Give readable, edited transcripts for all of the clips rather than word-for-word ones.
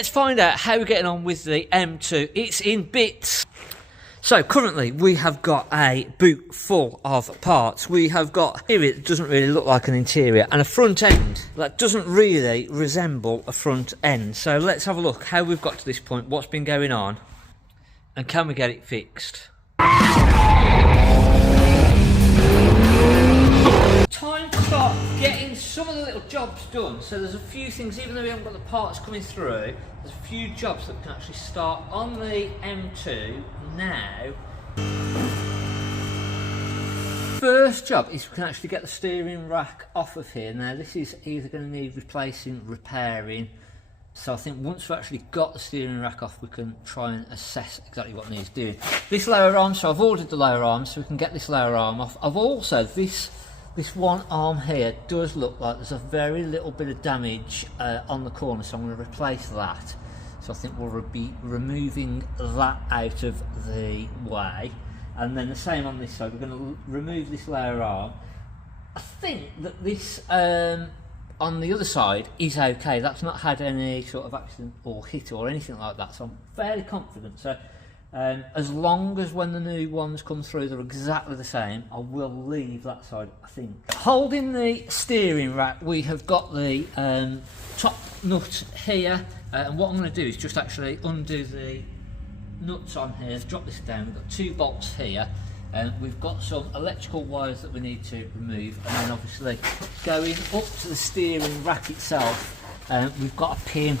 let's find out how we're getting on with the M2. It's in bits. So currently we have got a boot full of parts. We have got here, it doesn't really look like an interior, and a front end that doesn't really resemble a front end. So let's have a look how we've got to this point, what's been going on, and can we get it fixed. Time to start getting some of the little jobs done. So there's a few things, even though we haven't got the parts coming through, there's a few jobs that we can actually start on the M2 now. First job is we can actually get the steering rack off of here. Now this is either going to need replacing, repairing. So I think once we've actually got the steering rack off, we can try and assess exactly what needs doing. This lower arm, so I've ordered the lower arm, so we can get this lower arm off. I've also, this one arm here does look like there's a very little bit of damage on the corner, so I'm going to replace that. So I think we'll be removing that out of the way, and then the same on this side. We're going to remove this lower arm. I think that this on the other side is okay. That's not had any sort of accident or hit or anything like that, so I'm fairly confident. So as long as when the new ones come through they're exactly the same, I will leave that side, I think. Holding the steering rack, we have got the top nut here, and what I'm going to do is just actually undo the nuts on here, drop this down. We've got 2 bolts here, and we've got some electrical wires that we need to remove, and then obviously going up to the steering rack itself, we've got a pin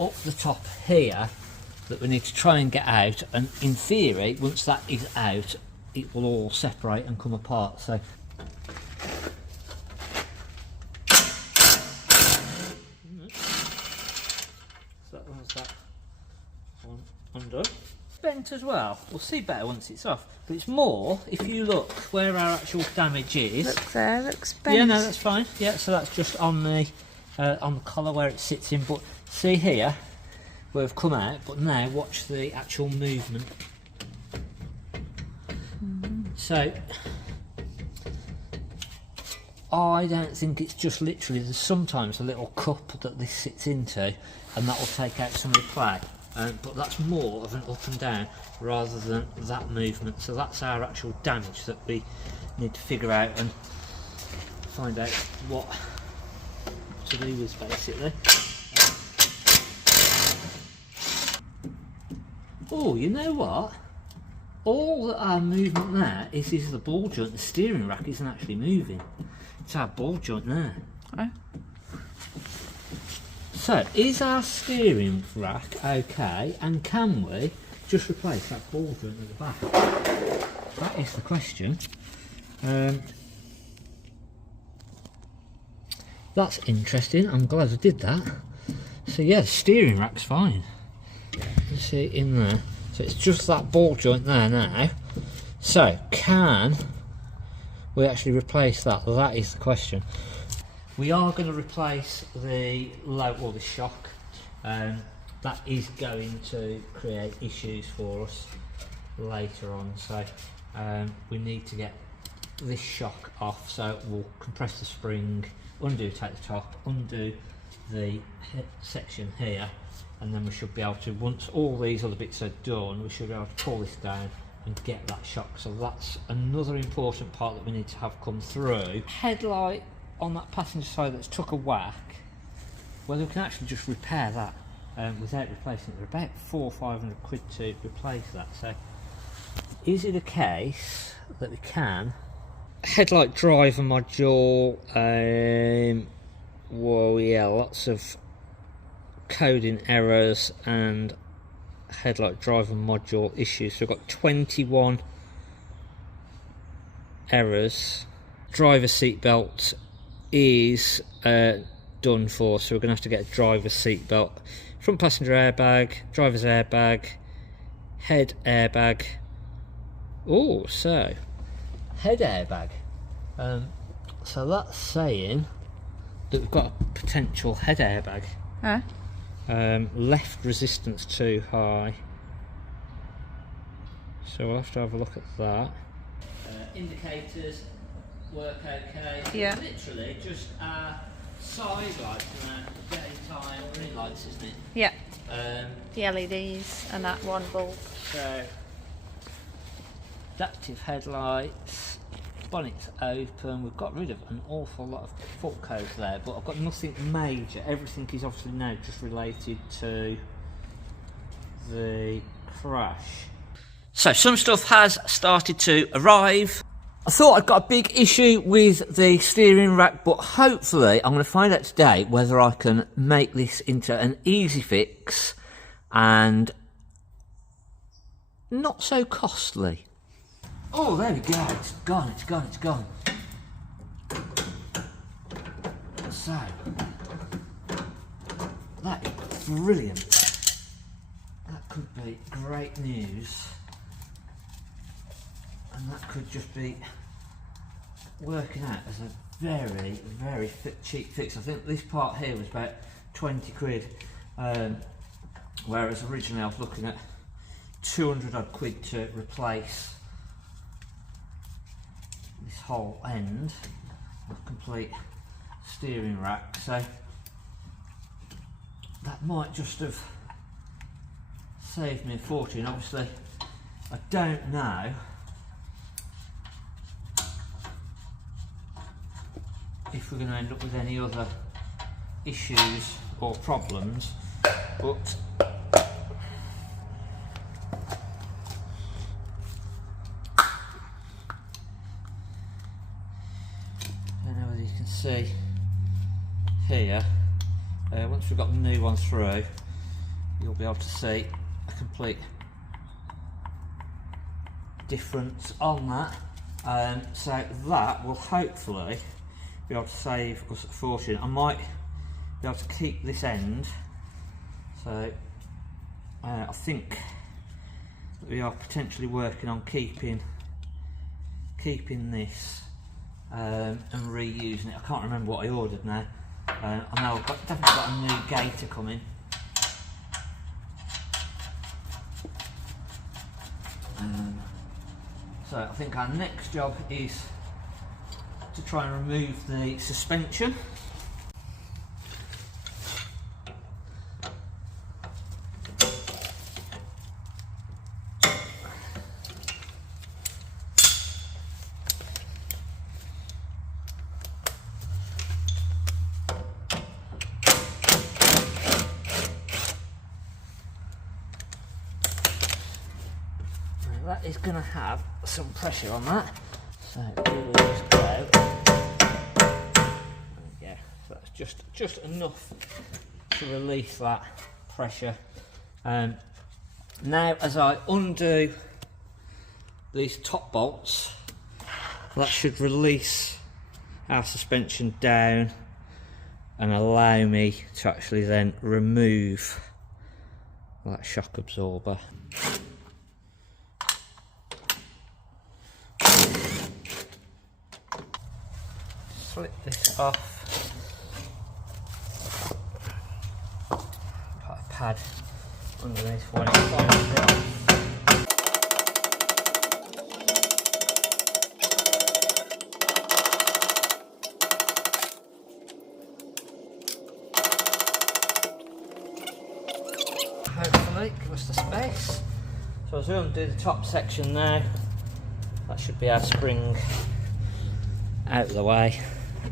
up the top here that we need to try and get out, and in theory once that is out it will all separate and come apart. So that one's that one under. Bent as well, we'll see better once it's off, but it's more if you look where our actual damage is. Look there, looks bent. Yeah, no, that's fine. Yeah, so that's just on the collar where it sits in, but see here where we've come out, but now watch the actual movement. So I don't think it's just literally, there's sometimes a little cup that this sits into and that will take out some of the play, but that's more of an up and down rather than that movement. So that's our actual damage that we need to figure out and find out what to do with, basically. Oh, you know what? All that our movement there is the ball joint. The steering rack isn't actually moving. It's our ball joint there. Oh. So, is our steering rack okay? And can we just replace that ball joint at the back? That is the question. That's interesting. I'm glad I did that. So yeah, the steering rack's fine. You see it in there, so it's just that ball joint there now. So can we actually replace that? That is the question. We are going to replace the the shock. That is going to create issues for us later on, so we need to get this shock off. So we'll compress the spring, take the top, undo the section here, and then we should be able to, once all these other bits are done, we should be able to pull this down and get that shock. So that's another important part that we need to have come through. Headlight on that passenger side that's took a whack, well, we can actually just repair that without replacing it. They're about 400 or 500 quid to replace that. So is it a case that we can? Headlight driver module, well, yeah, lots of coding errors and headlight driver module issues. So we've got 21 errors. Driver seat belt is done for, so we're going to have to get a driver seat belt. Front passenger airbag, driver's airbag, head airbag. Oh, so head airbag. So that's saying that we've got a potential head airbag. Huh? Left resistance too high, so we'll have to have a look at that. Indicators work okay. Yeah. Literally just our side lights and daytime green lights, isn't it? Yeah. The LEDs and that one bulb. So, adaptive headlights, bonnet's open. We've got rid of an awful lot of fault codes there, but I've got nothing major. Everything is obviously now just related to the crash. So some stuff has started to arrive. I thought I'd got a big issue with the steering rack, but hopefully I'm going to find out today whether I can make this into an easy fix and not so costly. Oh, there we go. It's gone, it's gone, it's gone. So, that is brilliant. That could be great news. And that could just be working out as a very, very cheap fix. I think this part here was about 20 quid, whereas originally I was looking at 200 odd quid to replace this whole end, a complete steering rack. So that might just have saved me a fortune. Obviously, I don't know if we're going to end up with any other issues or problems, but I don't know whether you can see here, once we've got the new one through, you'll be able to see a complete difference on that. So that will hopefully be able to save us a fortune. I might be able to keep this end, so I think that we are potentially working on keeping this and reusing it. I can't remember what I ordered now. I know I've definitely got a new gator coming. So I think our next job is to try and remove the suspension. Now that is going to have some pressure on that, so it will just go. So that's just enough to release that pressure. Now as I undo these top bolts, that should release our suspension down and allow me to actually then remove that shock absorber. Slip this off. Put a pad underneath when it's finally dry. Hopefully give us the space. So as we undo the top section now, that should be our spring out of the way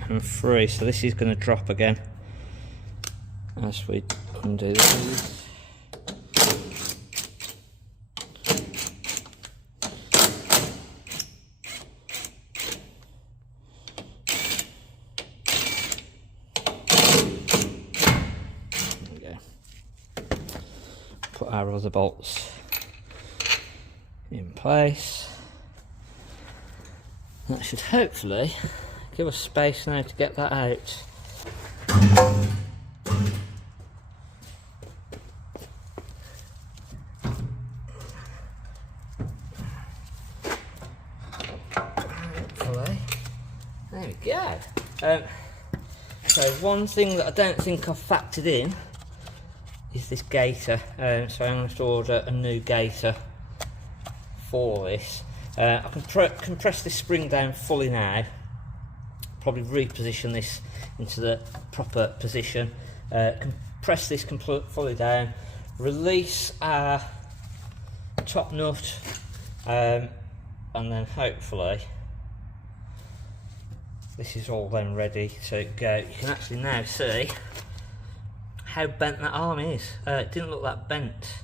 and free. So this is going to drop again as we undo these. There we go. Put our other bolts in place. That should hopefully give us space now to get that out. Hopefully. There we go. So one thing that I don't think I've factored in is this gator. So I'm going to have to order a new gator for this. I can press this spring down fully now, probably reposition this into the proper position. Compress this fully down, release our top nut, and then hopefully this is all then ready to go. You can actually now see how bent that arm is. It didn't look that bent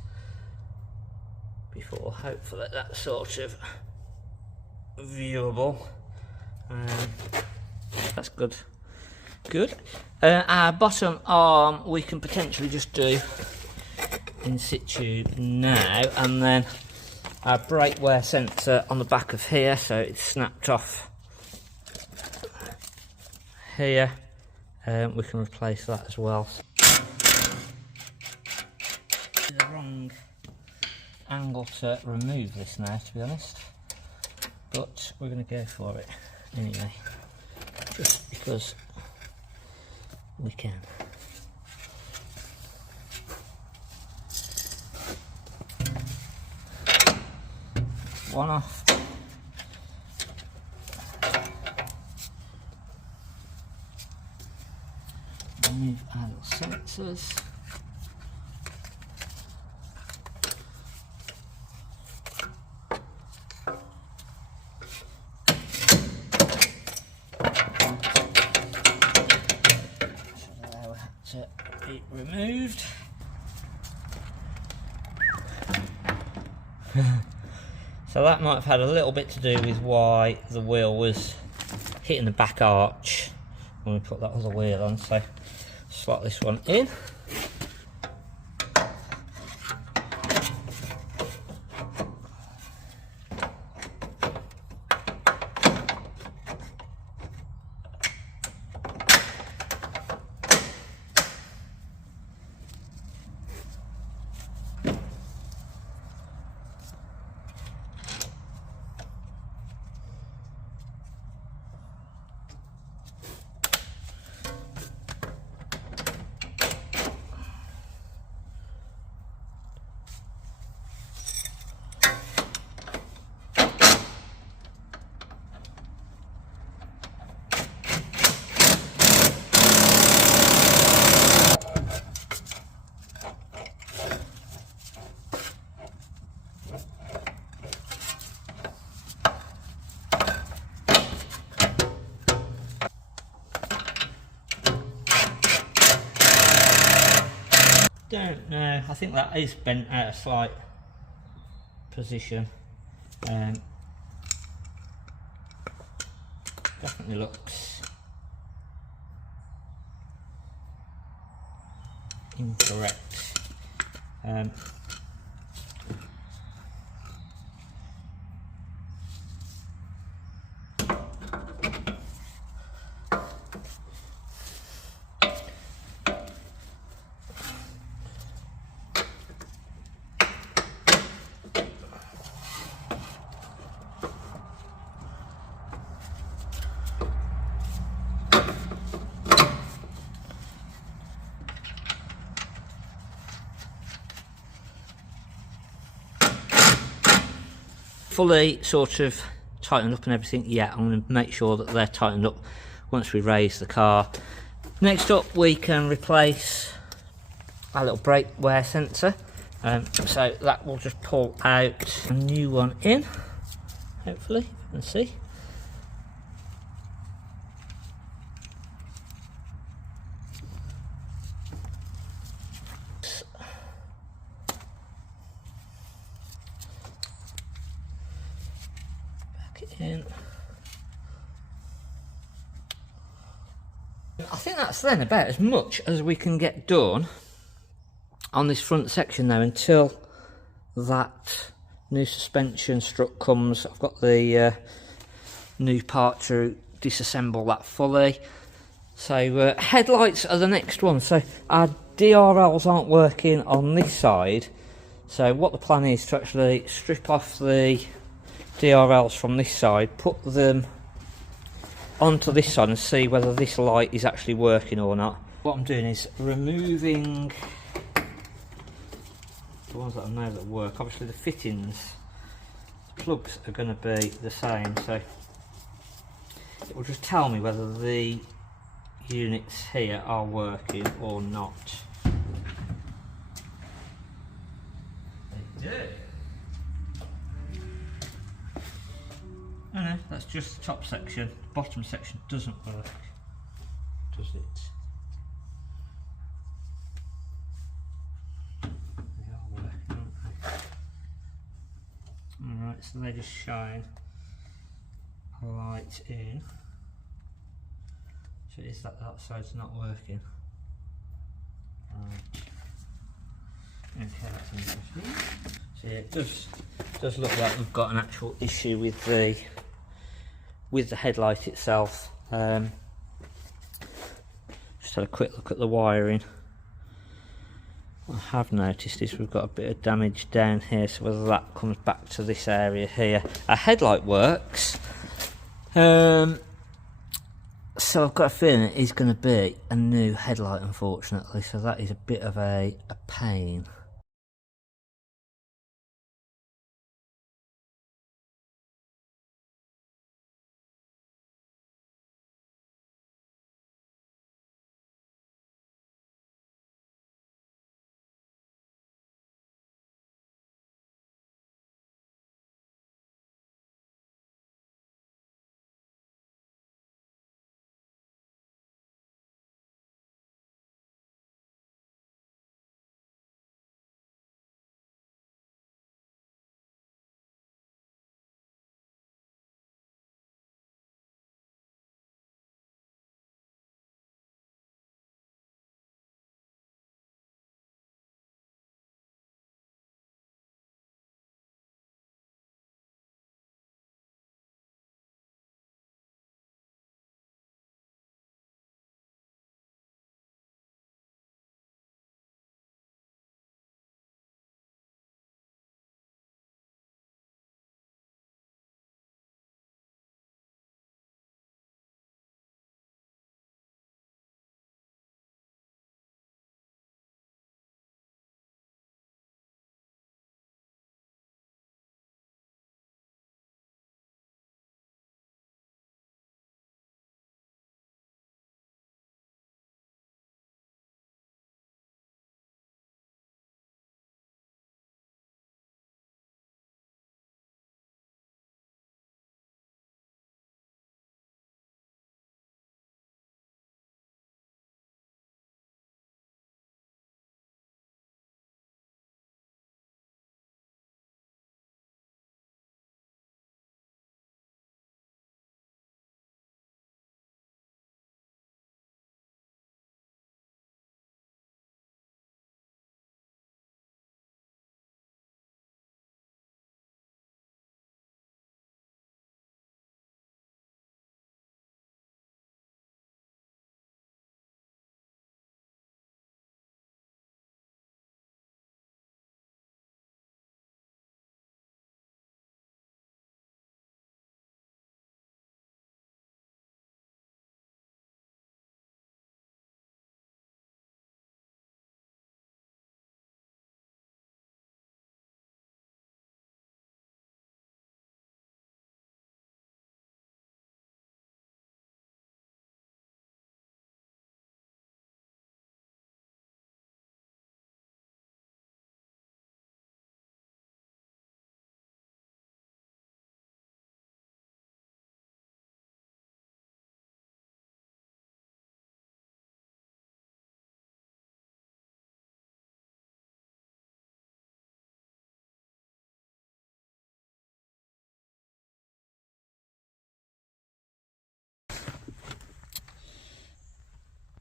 before. Hopefully that's sort of viewable. That's good. Good. Our bottom arm we can potentially just do in situ now, and then our brake wear sensor on the back of here, so it's snapped off here. We can replace that as well. The wrong angle to remove this now, to be honest, but we're going to go for it anyway, just because we can. One off. Remove our little sensors. To be removed. So that might have had a little bit to do with why the wheel was hitting the back arch when we put that other wheel on. So slot this one in. Don't know, I think that is bent out of slight position. Definitely looks incorrect. Fully sort of tightened up and everything. Yeah, I'm going to make sure that they're tightened up once we raise the car. Next up, we can replace our little brake wear sensor. So that will just pull out a new one in, hopefully. Let's see. In. I think that's then about as much as we can get done on this front section now until that new suspension strut comes. I've got the new part to disassemble that fully. So headlights are the next one. So our DRLs aren't working on this side, so what the plan is to actually strip off the DRLs from this side, put them onto this side and see whether this light is actually working or not. What I'm doing is removing the ones that I know that work. Obviously the fittings, the plugs are going to be the same, so It will just tell me whether the units here are working or not. They do. Oh no, that's just the top section. The bottom section doesn't work, does it? They are working, aren't they? Alright, so they just shine a light in. So is that side's not working? Right. Okay, that's interesting. So yeah, it does look like we've got an actual issue with the headlight itself. Just had a quick look at the wiring. What I have noticed is we've got a bit of damage down here, so whether that comes back to this area here. Our headlight works, so I've got a feeling it is going to be a new headlight, unfortunately, so that is a bit of a pain.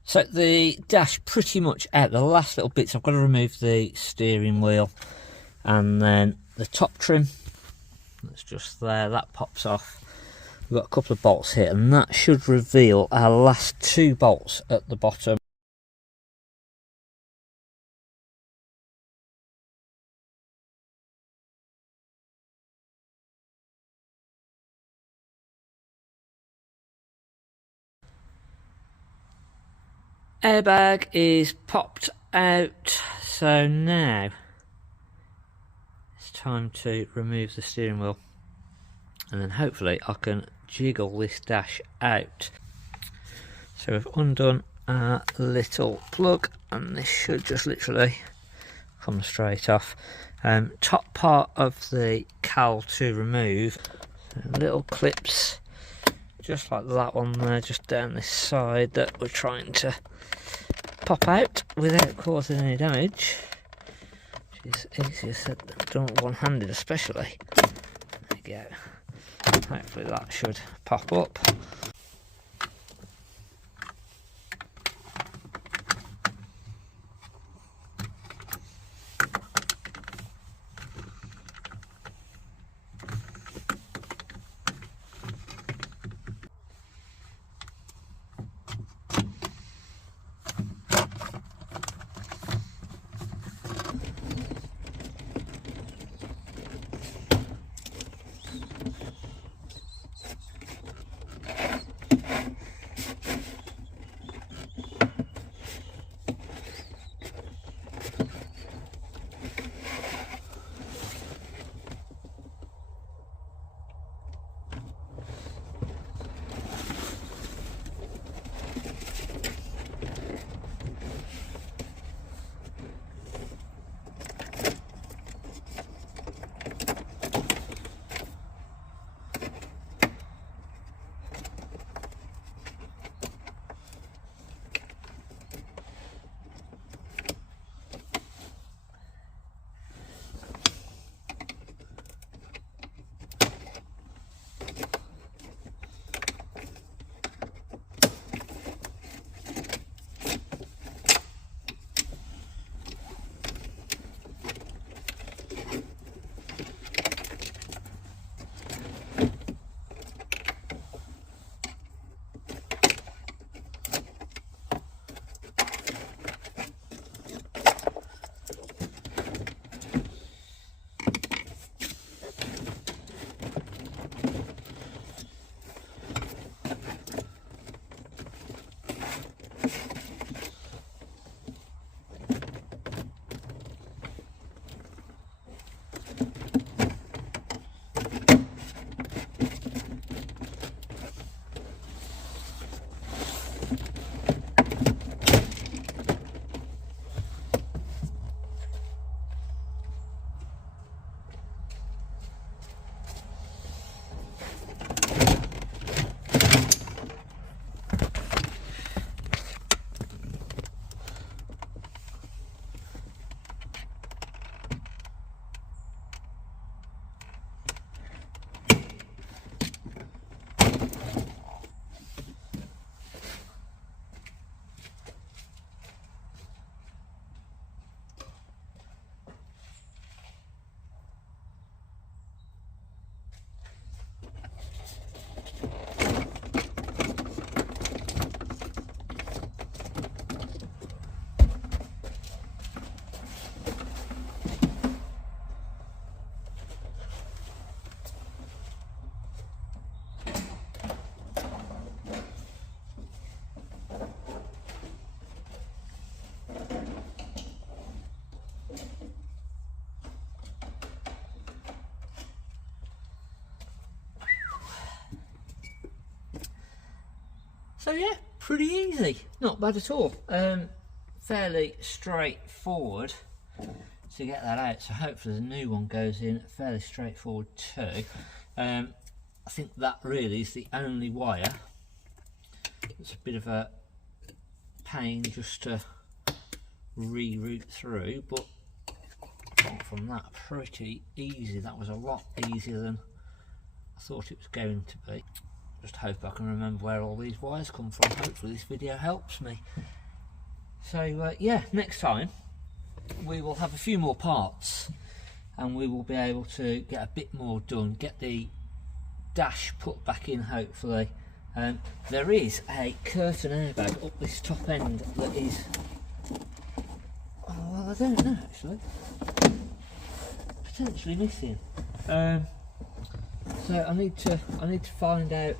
So the dash pretty much out. The last little bits, I've got to remove the steering wheel and then the top trim. That's just there, that pops off. We've got a couple of bolts here and that should reveal our last two bolts at the bottom. Airbag is popped out, so now it's time to remove the steering wheel and then hopefully I can jiggle this dash out. So we've undone our little plug, and this should just literally come straight off. Top part of the cowl to remove, little clips just like that one there, just down this side, that we're trying to pop out without causing any damage, which is easier said than done one-handed especially. There you go. Hopefully that should pop up. So yeah, pretty easy, not bad at all. Fairly straightforward to get that out, so hopefully the new one goes in fairly straightforward too. I think that really is the only wire. It's a bit of a pain just to reroute through, but apart from that, pretty easy. That was a lot easier than I thought it was going to be. Just hope I can remember where all these wires come from. Hopefully this video helps me. So yeah, next time we will have a few more parts and we will be able to get a bit more done, get the dash put back in hopefully. There is a curtain airbag up this top end that is, oh well, I don't know actually, potentially missing. So I need to find out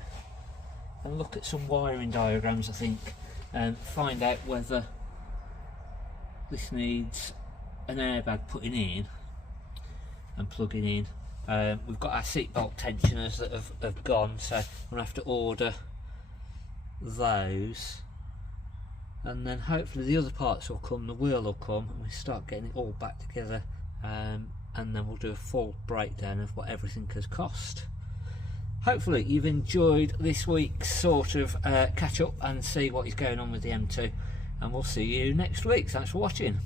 and look at some wiring diagrams, I think, and find out whether this needs an airbag putting in and plugging in, We've got our seatbelt tensioners that have gone, so I'm going to have to order those, and then hopefully the other parts will come, the wheel will come, and we start getting it all back together, and then we'll do a full breakdown of what everything has cost. Hopefully you've enjoyed this week's sort of catch up and see what is going on with the M2, and we'll see you next week. Thanks for watching.